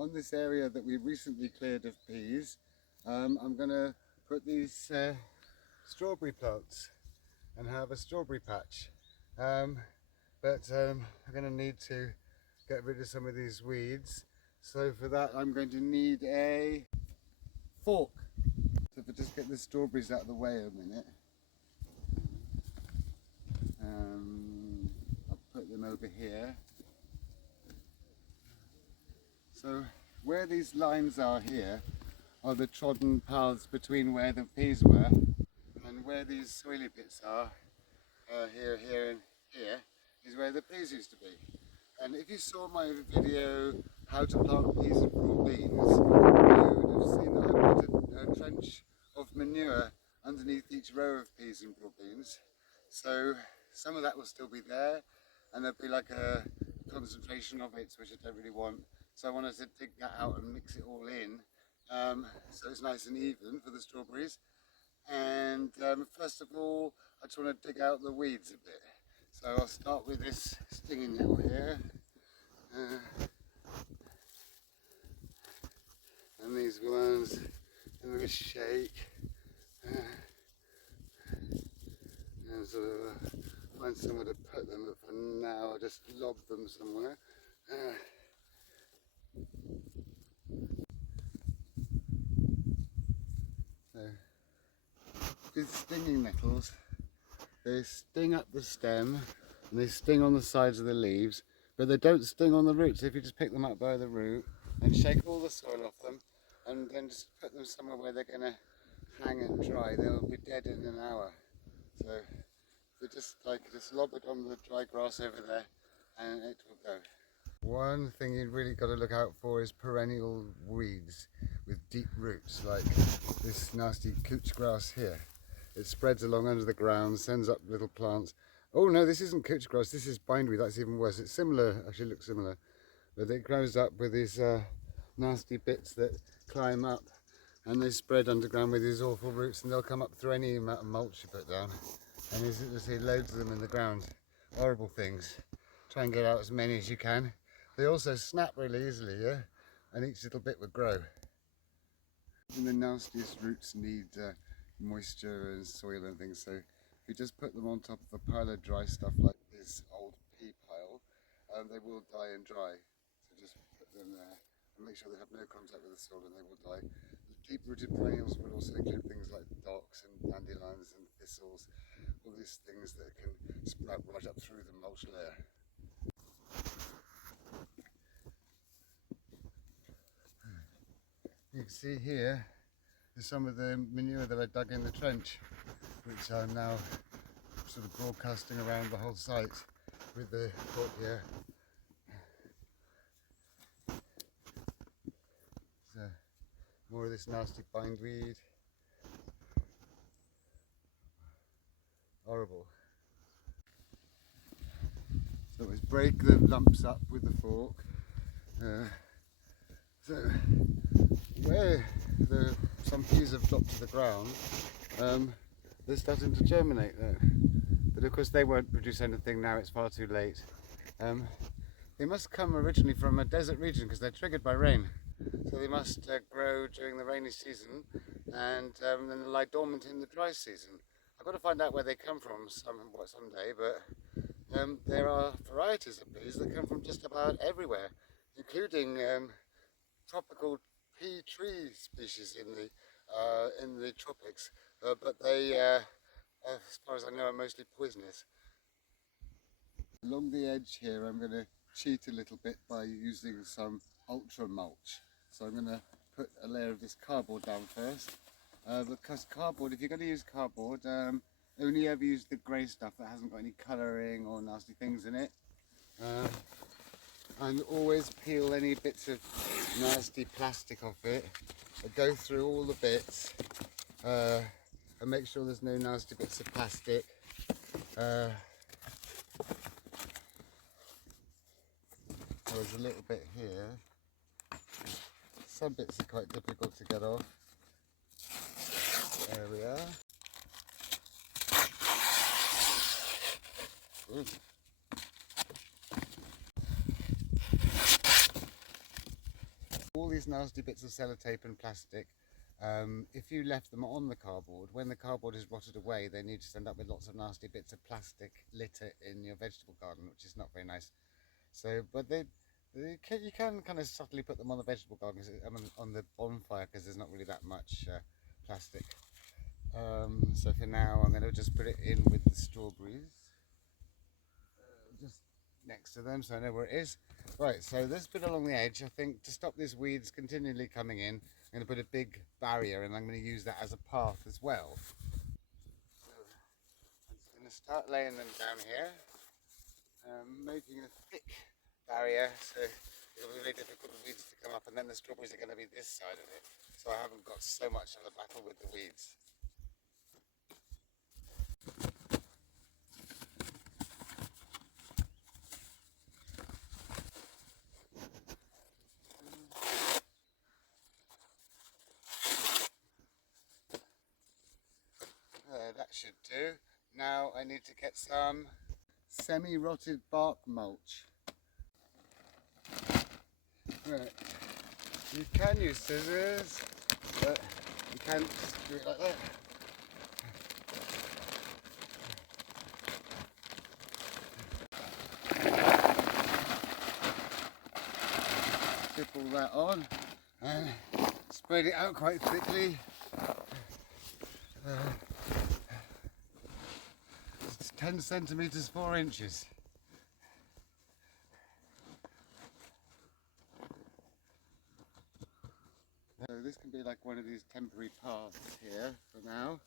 on this area that we recently cleared of peas, I'm going to put these strawberry plants and have a strawberry patch. I'm going to need to get rid of some of these weeds. So for that I'm going to need a fork. So if I just get the strawberries out of the way a minute. I'll put them over here. So where these lines are here are the trodden paths between where the peas were, and where these soily bits are, here, here and here, is where the peas used to be. And if you saw my video how to plant peas and broad beans, you would have seen that I put a trench of manure underneath each row of peas and broad beans. So some of that will still be there, and there'll be like a concentration of it, which I don't really want. So I wanted to dig that out and mix it all in, so it's nice and even for the strawberries. And first of all, I just want to dig out the weeds a bit. So I'll start with this stinging nettle here, and these ones, and we shake, and sort of find somewhere to put them, but for now I'll just lob them somewhere. So, these stinging nettles, they sting up the stem and they sting on the sides of the leaves, but they don't sting on the roots. If you just pick them up by the root and shake all the soil off them, and then just put them somewhere where they're going to hang and dry, they'll be dead in an hour. So they just lob it on the dry grass over there and it will go. One thing you've really got to look out for is perennial weeds with deep roots, like this nasty couch grass here. It spreads along under the ground, sends up little plants. Oh no, this isn't couch grass, this is bindweed, that's even worse. It's similar, actually looks similar, but it grows up with these nasty bits that climb up, and they spread underground with these awful roots, and they'll come up through any amount of mulch you put down. And you'll see loads of them in the ground. Horrible things. Try and get out as many as you can. They also snap really easily, yeah? And each little bit would grow. And the nastiest roots need moisture and soil and things, so if you just put them on top of a pile of dry stuff like this old pea pile, they will die and dry. So just put them there and make sure they have no contact with the soil and they will die. Deep-rooted perennials would also include things like docks and dandelions and thistles, all these things that can sprout right up through the mulch layer. You can see here is some of the manure that I dug in the trench, which I'm now sort of broadcasting around the whole site with the fork here. So more of this nasty bindweed. Horrible. So let's break the lumps up with the fork. So where some peas have dropped to the ground, they're starting to germinate though. But of course they won't produce anything now, it's far too late. They must come originally from a desert region because they're triggered by rain. So they must grow during the rainy season and then lie dormant in the dry season. I've got to find out where they come from someday, but there are varieties of peas that come from just about everywhere, including tropical pea tree species in the tropics, but they, as far as I know, are mostly poisonous. Along the edge here I'm going to cheat a little bit by using some ultra mulch. So I'm going to put a layer of this cardboard down first, because cardboard, if you're going to use cardboard, only ever use the grey stuff that hasn't got any colouring or nasty things in it. And always peel any bits of nasty plastic off it, go through all the bits and make sure there's no nasty bits of plastic. There's a little bit here, some bits are quite difficult to get off. There we are. Ooh. All these nasty bits of sellotape and plastic, if you left them on the cardboard, when the cardboard is rotted away, then you just end up with lots of nasty bits of plastic litter in your vegetable garden, which is not very nice. So, but you can kind of subtly put them on the vegetable garden, on the bonfire, because there's not really that much plastic. So for now, I'm going to just put it in with the strawberries, just next to them, so I know where it is. Right, so this bit along the edge, I think, to stop these weeds continually coming in, I'm going to put a big barrier, and I'm going to use that as a path as well. So I'm just going to start laying them down here, making a thick barrier, so it'll be really difficult for the weeds to come up, and then the strawberries are going to be this side of it, so I haven't got so much of a battle with the weeds. That should do. Now I need to get some semi-rotted bark mulch. Right. You can use scissors, but you can't just do it like that. Tip all that on and spread it out quite thickly. It's 10 centimetres, 4 inches. So this can be like one of these temporary paths here for now.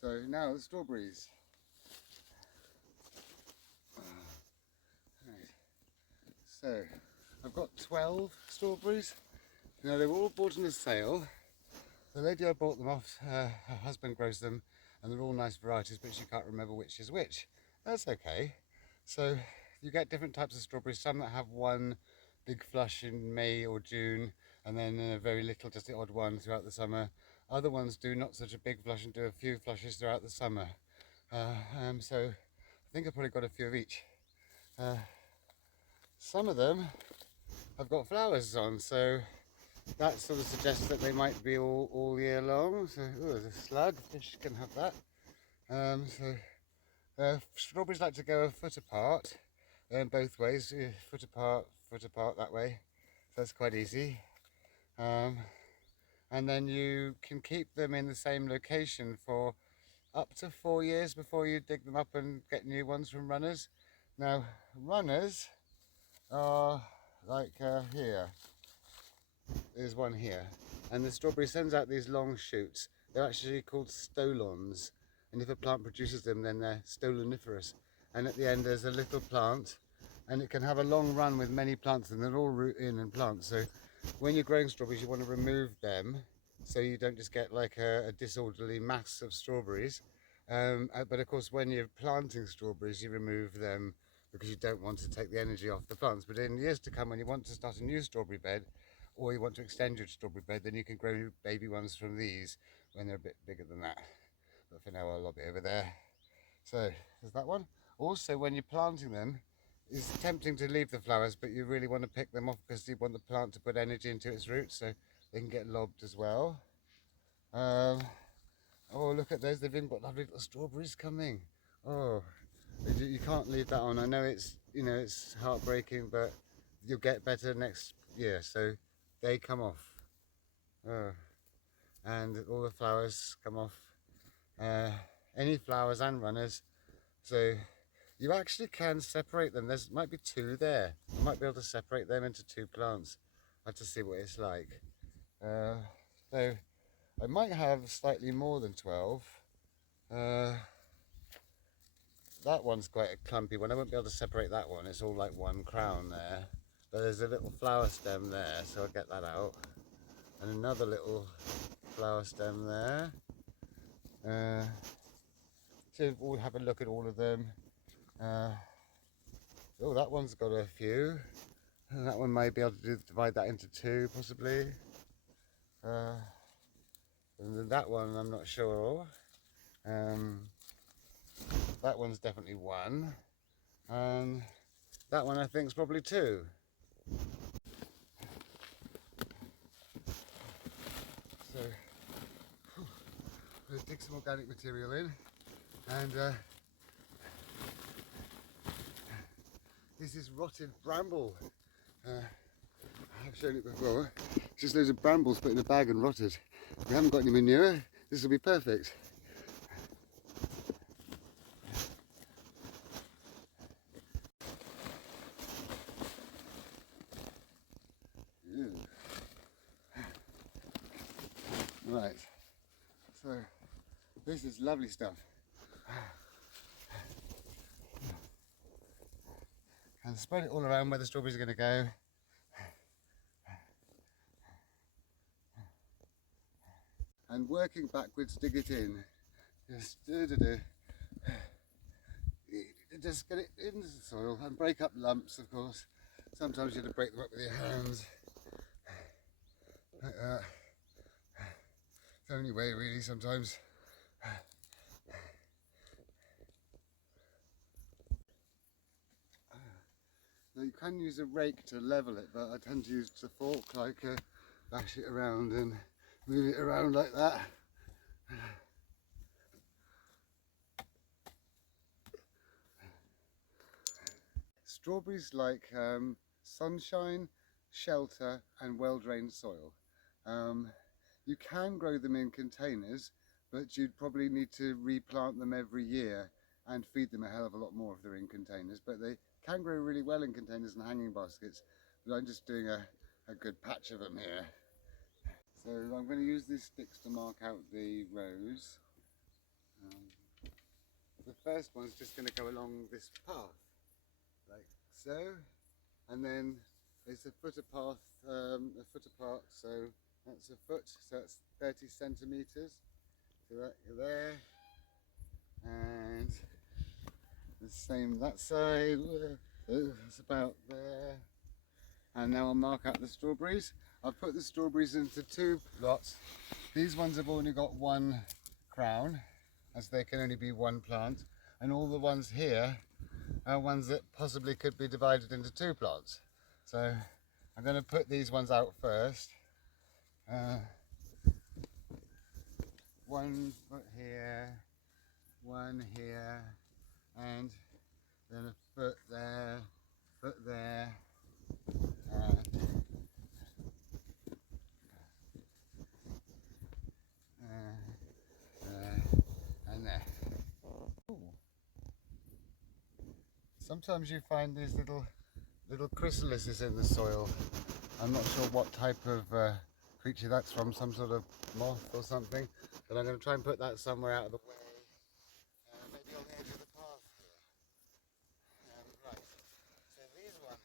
So now the strawberries. Right. So I've got 12 strawberries. Now they were all bought in a sale. The lady I bought them off, her husband grows them, and they're all nice varieties, but she can't remember which is which. That's okay. So you get different types of strawberries, some that have one big flush in May or June, and then very little, just the odd one throughout the summer. Other ones do not such a big flush and do a few flushes throughout the summer. So I think I've probably got a few of each. Some of them have got flowers on, so that sort of suggests that they might be all year long. So, ooh, there's a slug, fish can have that. Strawberries like to go a foot apart, both ways, foot apart that way. So that's quite easy. And then you can keep them in the same location for up to 4 years before you dig them up and get new ones from runners. Now, runners are like here. There's one here, and the strawberry sends out these long shoots. They're actually called stolons, and if a plant produces them, then they're stoloniferous. And at the end there's a little plant, and it can have a long run with many plants, and they're all root in and plant. So when you're growing strawberries, you want to remove them so you don't just get like a disorderly mass of strawberries. But of course, when you're planting strawberries, you remove them because you don't want to take the energy off the plants. But in years to come, when you want to start a new strawberry bed, or you want to extend your strawberry bed, then you can grow baby ones from these when they're a bit bigger than that. But for now, I'll lob it over there. So there's that one. Also, when you're planting them, it's tempting to leave the flowers, but you really want to pick them off because you want the plant to put energy into its roots, so they can get lobbed as well. Oh, look at those, they've even got lovely little strawberries coming. Oh, you can't leave that on. I know it's, it's heartbreaking, but you'll get better next year. So they come off. And all the flowers come off. Any flowers and runners. So you actually can separate them. There might be 2 there. You might be able to separate them into 2 plants. I have to see what it's like. So I might have slightly more than 12. That one's quite a clumpy one. I won't be able to separate that one. It's all like one crown there. But there's a little flower stem there, so I'll get that out. And another little flower stem there. So we'll have a look at all of them. Oh, that one's got a few. And that one might be able to divide that into 2, possibly. And then that one, I'm not sure. That one's definitely 1. And that one, I think, is probably 2. going to dig some organic material in, and this is rotted bramble. I've shown it before. Just loads of brambles put in a bag and rotted. We haven't got any manure. This will be perfect. Ew. Right. So this is lovely stuff. And spread it all around where the strawberries are going to go. And working backwards, dig it in. Just just get it into the soil and break up lumps, of course. Sometimes you have to break them up with your hands. Like that. It's the only way, really, sometimes. Now you can use a rake to level it, but I tend to use the fork, like bash it around and move it around like that. Strawberries like sunshine, shelter and well-drained soil. You can grow them in containers, but you'd probably need to replant them every year and feed them a hell of a lot more if they're in containers, but they can grow really well in containers and hanging baskets. But I'm just doing a good patch of them here. So I'm going to use these sticks to mark out the rows. The first one's just going to go along this path, like so, and then there's a foot apart, so that's a foot, so that's 30 centimetres. So that there, and the same that side, it's about there. And now I'll mark out the strawberries. I've put the strawberries into two lots. These ones have only got one crown, as they can only be one plant, and all the ones here are ones that possibly could be divided into two plants. So I'm going to put these ones out first. One foot here, one here, and then a foot there, and there. Ooh. Sometimes you find these little chrysalises in the soil. I'm not sure what type of creature that's from, some sort of moth or something, but I'm going to try and put that somewhere out of the way. Maybe on the edge of the path here. Right, so these ones,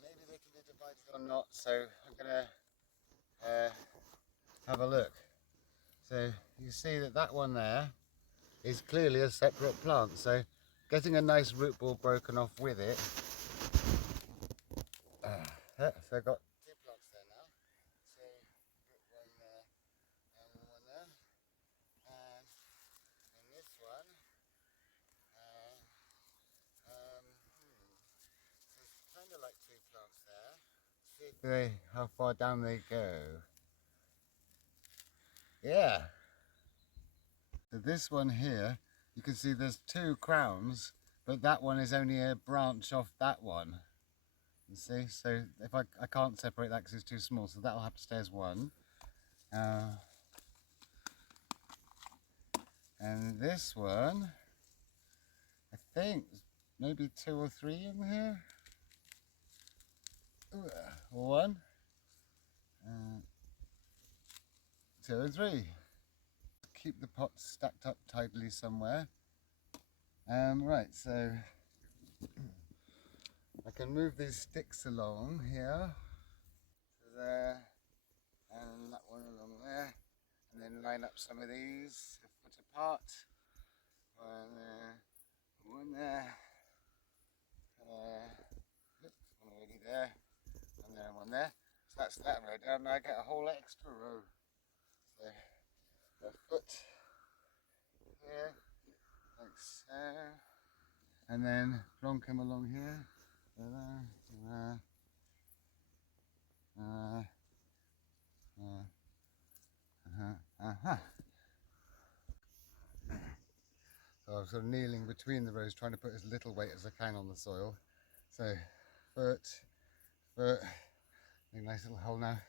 maybe they can be divided or not, so I'm going to have a look. So you see that one there is clearly a separate plant, so getting a nice root ball broken off with it. So I've got two plants there now. So put one there and one there, and this one. So it's kind of like two plants there. See how far down they go. Yeah. So this one here, you can see there's two crowns, but that one is only a branch off that one. You see, so if I can't separate that because it's too small, so that'll have to stay as one. And this one, I think maybe two or three in here. One, two and three. Keep the pots stacked up tidily somewhere. Right, so I can move these sticks along here to there, and that one along there, and then line up some of these a foot apart. One there, one there, one already there, and then one there. So that's that row down, and I get a whole extra row. So a foot here, like so, and then plonk them along here. I'm sort of kneeling between the rows, trying to put as little weight as I can on the soil. So foot, a nice little hole now.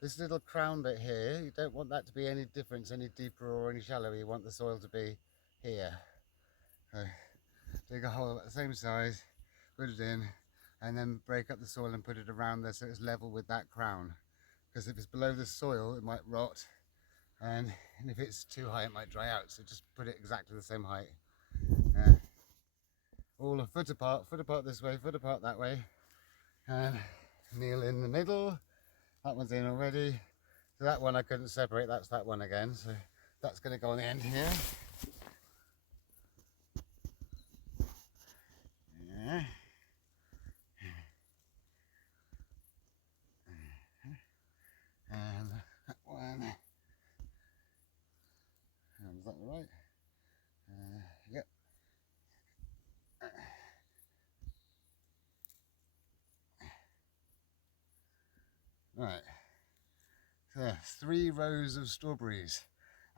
This little crown bit here, you don't want that to be any difference, any deeper or any shallower. You want the soil to be here. So dig a hole about the same size, put it in, and then break up the soil and put it around there so it's level with that crown. Because if it's below the soil, it might rot, and if it's too high, it might dry out. So just put it exactly the same height. All a foot apart this way, foot apart that way, and kneel in the middle. That one's in already. So that one I couldn't separate, that's that one again. So that's going to go on the end here. Yeah. And that one. Is that right? Yep. Right. So 3 rows of strawberries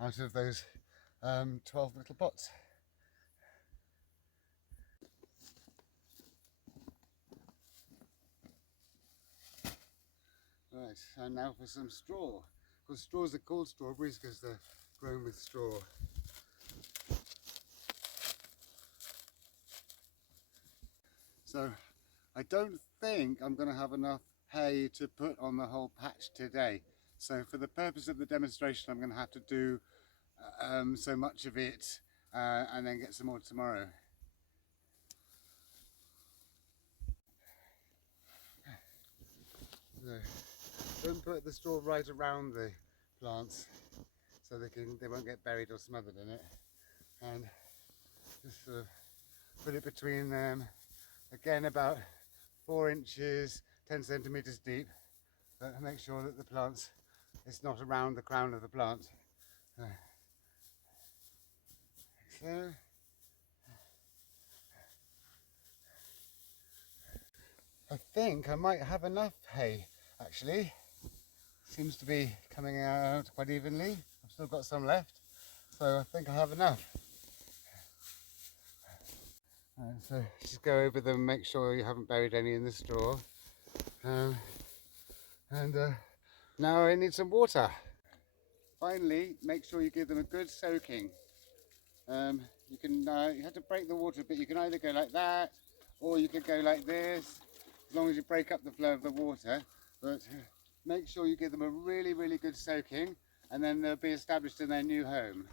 out of those 12 little pots. Right, and now for some straw. Because straws are called strawberries because they're grown with straw. So I don't think I'm going to have enough hay to put on the whole patch today. So for the purpose of the demonstration, I'm going to have to do so much of it and then get some more tomorrow. So, don't put the straw right around the plants so they won't get buried or smothered in it, and just sort of put it between them, again about 4 inches 10 centimeters deep, but make sure that the plants, it's not around the crown of the plant. So I think I might have enough hay actually. Seems to be coming out quite evenly. I've still got some left, so I think I have enough. And so just go over them, make sure you haven't buried any in the straw. Now I need some water. Finally, make sure you give them a good soaking. You have to break the water, but you can either go like that, or you could go like this, as long as you break up the flow of the water. But make sure you give them a really, really good soaking, and then they'll be established in their new home.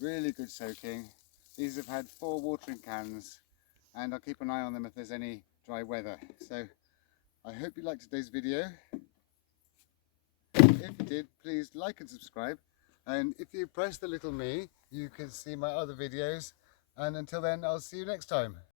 Really good soaking. These have had 4 watering cans, and I'll keep an eye on them if there's any dry weather. So I hope you liked today's video. If you did, please like and subscribe. And if you press the little me, you can see my other videos. And until then, I'll see you next time.